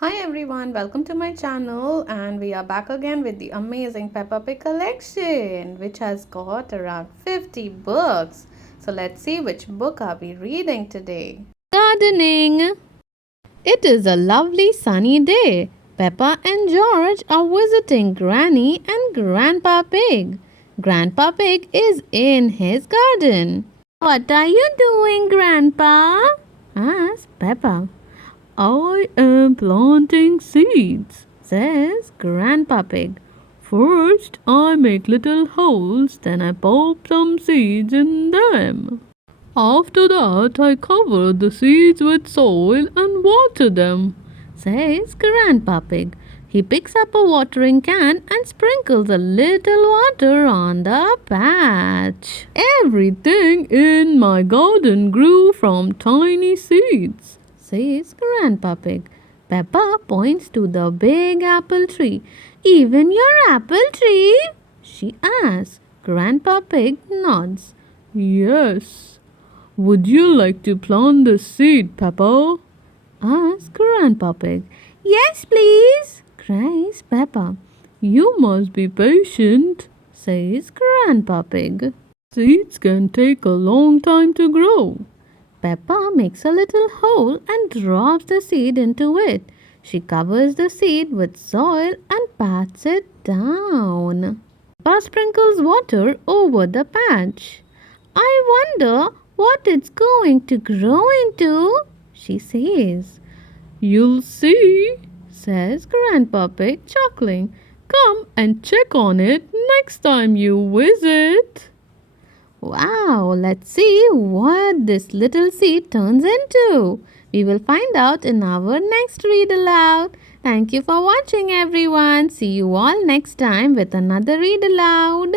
Hi everyone, welcome to my channel and we are back again with the amazing Peppa Pig collection which has got around 50 books. So let's see which book are we reading today. Gardening. It is a lovely sunny day. Peppa and George are visiting Granny and Grandpa Pig. Grandpa Pig is in his garden. What are you doing, Grandpa? Asked Peppa. I am planting seeds, says Grandpa Pig. First, I make little holes, then I pop some seeds in them. After that, I cover the seeds with soil and water them, says Grandpa Pig. He picks up a watering can and sprinkles a little water on the patch. Everything in my garden grew from tiny seeds, says Grandpa Pig. Peppa points to the big apple tree. Even your apple tree? She asks. Grandpa Pig nods. Yes. Would you like to plant the seed, Peppa? Asked Grandpa Pig. Yes, please, cries Peppa. You must be patient, says Grandpa Pig. Seeds can take a long time to grow. Peppa makes a little hole and drops the seed into it. She covers the seed with soil and pats it down. Peppa sprinkles water over the patch. I wonder what it's going to grow into, she says. You'll see, says Grandpa Pig, chuckling. Come and check on it next time you visit. Wow, let's see what this little seed turns into. We will find out in our next read aloud. Thank you for watching, everyone. See you all next time with another read aloud.